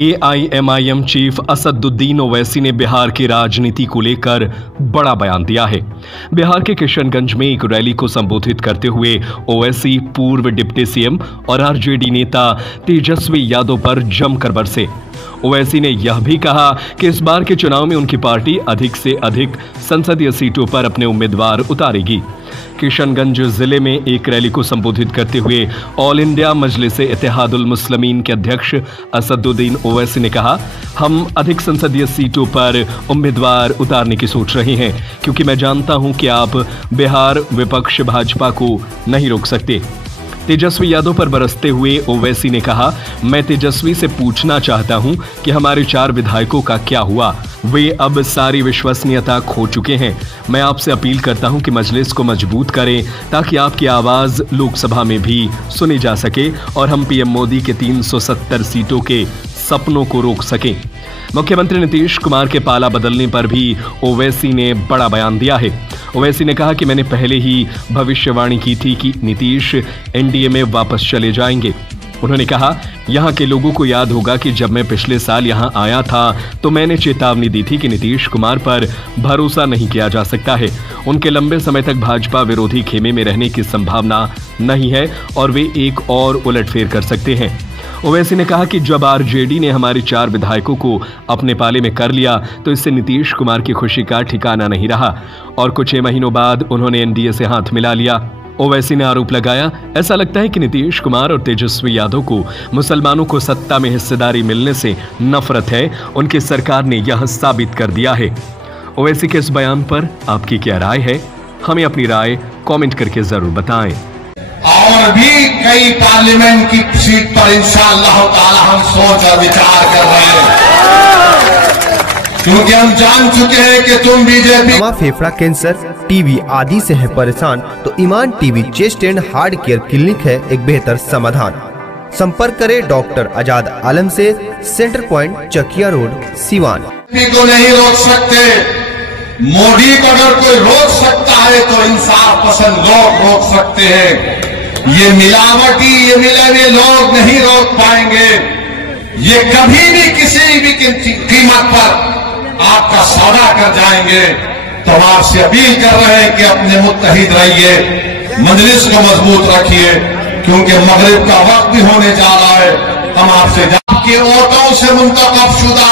AIMIM chief Asaduddin Owaisi ने बिहार की राजनीति को लेकर बड़ा बयान दिया है। बिहार के किशनगंज में एक रैली को संबोधित करते हुए ओवैसी पूर्व डिप्टी सीएम और आरजेडी नेता तेजस्वी यादव पर जमकर बरसे। ओवैसी ने यह भी कहा कि इस बार के चुनाव में उनकी पार्टी अधिक से अधिक संसदीय सीटों पर अपने उम्मीदवार उतारेगी। किशनगंज जिले में एक रैली को संबोधित करते हुए ऑल इंडिया मजलिस-ए-इत्तेहादुल मुस्लिमीन के अध्यक्ष असदुद्दीन ओवैसी ने कहा, हम अधिक संसदीय सीटों पर उम्मीदवार उतारने की सोच रहे हैं, क्योंकि मैं जानता हूं कि आप बिहार विपक्ष भाजपा को नहीं रोक सकते। तेजस्वी यादव पर बरसते हुए ओवैसी ने कहा, मैं तेजस्वी से पूछना चाहता हूं कि हमारे 4 विधायकों का क्या हुआ। वे अब सारी विश्वसनीयता खो चुके हैं। मैं आपसे अपील करता हूं कि मजलिस को मजबूत करें ताकि आपकी आवाज लोकसभा में भी सुनी जा सके और हम पीएम मोदी के 370 सीटों के सपनों को रोक सकें। मुख्यमंत्री नीतीश कुमार के पाला बदलने पर भी ओवैसी ने बड़ा बयान दिया है। ओवैसी ने कहा कि मैंने पहले ही भविष्यवाणी की थी कि नीतीश एनडीए में वापस चले जाएंगे। उन्होंने कहा, यहाँ के लोगों को याद होगा कि जब मैं पिछले साल यहाँ आया था तो मैंने चेतावनी दी थी कि नीतीश कुमार पर भरोसा नहीं किया जा सकता है। उनके लंबे समय तक भाजपा विरोधी खेमे में रहने की संभावना नहीं है और वे एक और उलटफेर कर सकते हैं। ओवैसी ने कहा कि जब आरजेडी ने हमारे 4 विधायकों को अपने पाले में कर लिया तो इससे नीतीश कुमार की खुशी का ठिकाना नहीं रहा और कुछ ही महीनों बाद उन्होंने एनडीए से हाथ मिला लिया। ओवैसी ने आरोप लगाया, ऐसा लगता है कि नीतीश कुमार और तेजस्वी यादव को मुसलमानों को सत्ता में हिस्सेदारी मिलने से नफरत है। उनकी सरकार ने यह साबित कर दिया है। ओवैसी के इस बयान पर आपकी क्या राय है? हमें अपनी राय कमेंट करके जरूर बताएं। और भी कई पार्लियामेंट की सीट पर इंशाअल्लाह ताला हम सोच और विचार कर रहे हैं, क्योंकि हम जान चुके हैं कि तुम बीजेपी फेफड़ा कैंसर, टीबी आदि से है परेशान तो Iman TB chest and heart care clinic है एक बेहतर समाधान। संपर्क करें डॉक्टर आजाद आलम से, centre point Chakiya road, Siwan. को नहीं रोक सकते, मोदी को अगर कोई रोक सकता है तो इंसाफ पसंद लोग रोक सकते हैं। ये मिलावटी, ये मिले हुए लोग नहीं रोक पाएंगे। ये कभी भी किसी भी कीमत पर आपका सौदा कर जाएंगे। तो हम आपसे अपील कर रहे हैं कि अपने मुत्तहिद रहिए, मजलिस को मजबूत रखिए, क्योंकि मगरिब का वक्त भी होने जा रहा है। हम आपसे आपके वोटों से मुंतखब शुदा,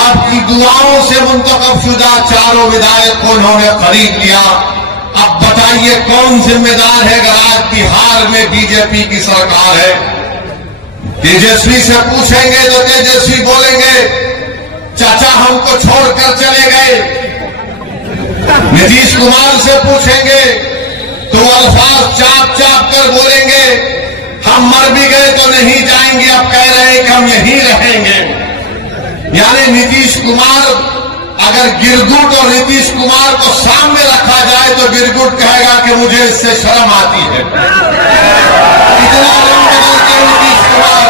आपकी दुआओं से मुंतखब शुदा 4 विधायक को उन्होंने खरीद लिया। अब बताइए कौन जिम्मेदार है अगर आज बिहार में बीजेपी की सरकार है? तेजस्वी से पूछेंगे तो तेजस्वी बोलेंगे, चाचा हमको छोड़कर चले गए। नीतीश कुमार से पूछेंगे तो अल्फाज चाप चाप कर बोलेंगे, हम मर भी गए तो नहीं जाएंगे, अब कह रहे हैं कि हम यहीं रहेंगे। यानी नीतीश कुमार, अगर गिरगुट और नीतीश कुमार को सामने रखा जाए तो गिरगुट कहेगा कि मुझे इससे शर्म आती है। इतना रंग बदलते नीतीश कुमार,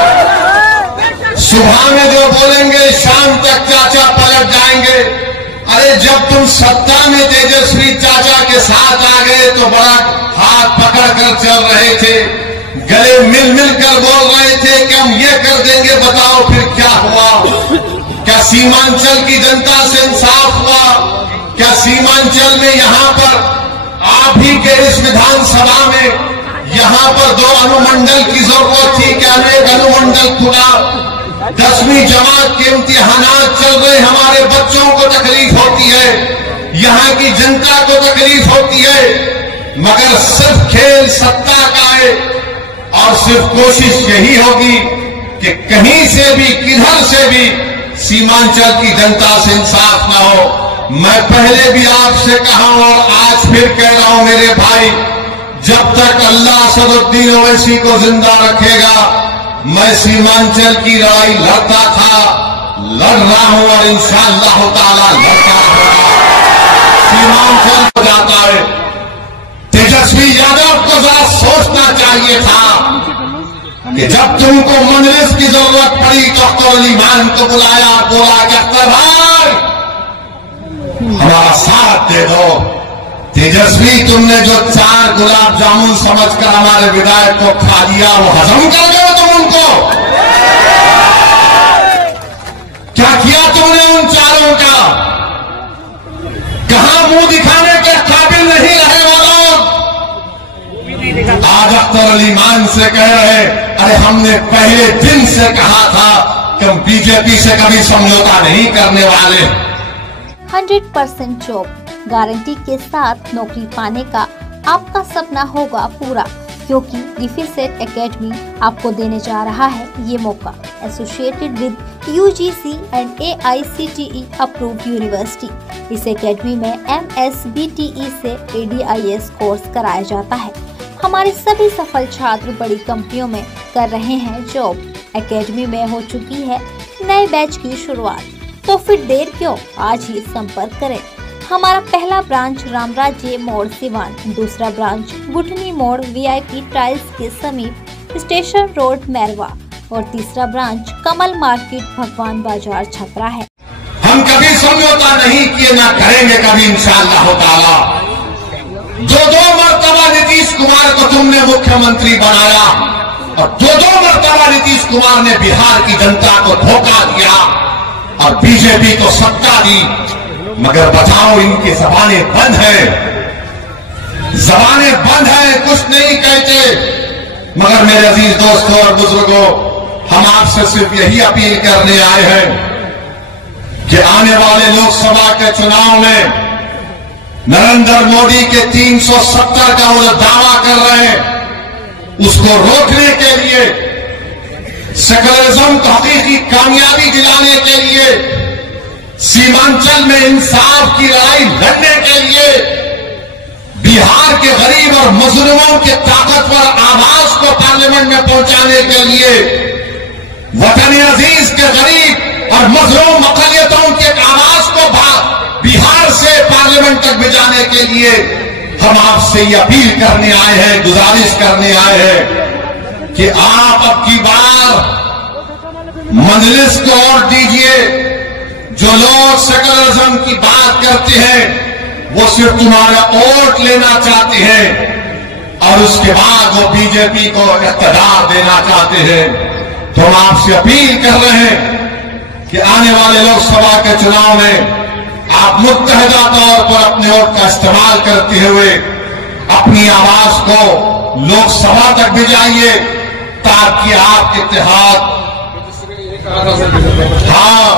सुबह में जो बोलेंगे शाम तक चाचा पलट जाएंगे। अरे जब तुम सत्ता में तेजस्वी चाचा के साथ आ गए तो बड़ा हाथ पकड़ कर चल रहे थे, गले मिल मिल कर बोल रहे थे कि हम ये कर देंगे, बताओ फिर क्या हुआ? क्या सीमांचल की जनता से इंसाफ हुआ? क्या सीमांचल में यहाँ पर आप ही के इस विधानसभा में यहाँ पर 2 अनुमंडल की जरूरत थी, क्या एक अनुमंडल खुला? 10वीं जमात के इम्तिहानात चल रहे, हमारे बच्चों को तकलीफ होती है, यहाँ की जनता को तकलीफ होती है, मगर सिर्फ खेल सत्ता का है और सिर्फ कोशिश यही होगी कि कहीं से भी किधर से भी सीमांचल की जनता से इंसाफ ना हो। मैं पहले भी आपसे कहा और आज फिर कह रहा हूं मेरे भाई, जब तक अल्लाह असदुद्दीन ओवैसी को जिंदा रखेगा, मैं सीमांचल की लड़ाई लड़ता था, लड़ रहा हूं और इंशाअल्लाह ताला लड़ता रहूंगा। सीमांचल हो जाता है। तेजस्वी यादव को जरा सोचना चाहिए था कि जब तुमको मजलिस की जरूरत पड़ी तो अख्तर अली खान को बुलाया, बोला कि अख्तर भाई हमारा साथ दे दो। तेजस्वी, तुमने जो 4 गुलाब जामुन समझकर हमारे विधायक को खा लिया, वो हजम कर दो तुम उनको। मुअत्तल ईमान से कह रहे हैं, अरे हमने पहले दिन से कहा था कि हम बीजेपी से कभी समझौता नहीं करने वाले। 100% जॉब गारंटी के साथ नौकरी पाने का आपका सपना होगा पूरा, क्योंकि डिफेसेट एकेडमी आपको देने जा रहा है ये मौका। Associated with UGC and AICTE approved university. इस एकेडमी में MSBTE से ADIS कोर्स कराया जाता है। हमारे सभी सफल छात्र बड़ी कंपनियों में कर रहे हैं जॉब। एकेडमी में हो चुकी है नए बैच की शुरुआत, तो फिर देर क्यों, आज ही संपर्क करें। हमारा पहला ब्रांच रामराज्य मोड़ सिवान, दूसरा ब्रांच गुठनी मोड़ VIP टाइल्स के समीप स्टेशन रोड मैरवा और तीसरा ब्रांच कमल मार्केट भगवान बाजार छपरा है। हम कभी समझौता नहीं किए, ना करेंगे कभी इंशाअल्लाह ताला। दो मर्तबा नीतीश कुमार को तुमने मुख्यमंत्री बनाया और दो मर्तबा नीतीश कुमार ने बिहार की जनता को धोखा दिया और बीजेपी को सत्ता दी, मगर बताओ इनकी जबानें बंद है, जबानें बंद है, कुछ नहीं कहते। मगर मेरे अजीज दोस्तों और बुजुर्गों, हम आपसे सिर्फ यही अपील करने आए हैं कि आने वाले लोकसभा के चुनाव में नरेंद्र मोदी के 370 का वो दावा कर रहे हैं, उसको रोकने के लिए, सेकुलरिज्म को हकीकी कामयाबी दिलाने के लिए, सीमांचल में इंसाफ की लड़ाई लड़ने के लिए, बिहार के गरीब और मजलूमों के ताकतवर आवाज को पार्लियामेंट में पहुंचाने के लिए, वतन अजीज के गरीब और मजलूम अक़लियतों के आवाज को बिहार से पार्लियामेंट तक भिजाने के लिए हम आपसे ये अपील करने आए हैं, गुजारिश करने आए हैं कि आप अब की बार मजलिस को और दीजिए। जो लोग सेकुलरिज्म की बात करते हैं वो सिर्फ तुम्हारा वोट लेना चाहते हैं और उसके बाद वो बीजेपी को इक़्तिदार देना चाहते हैं। तो हम आपसे अपील कर रहे हैं कि आने वाले लोकसभा के चुनाव में आप मुत्तहिदा तौर पर अपने वोट का इस्तेमाल करते हुए अपनी आवाज को लोकसभा तक भिजाइए, ताकि आप इत्तेहाद, हाँ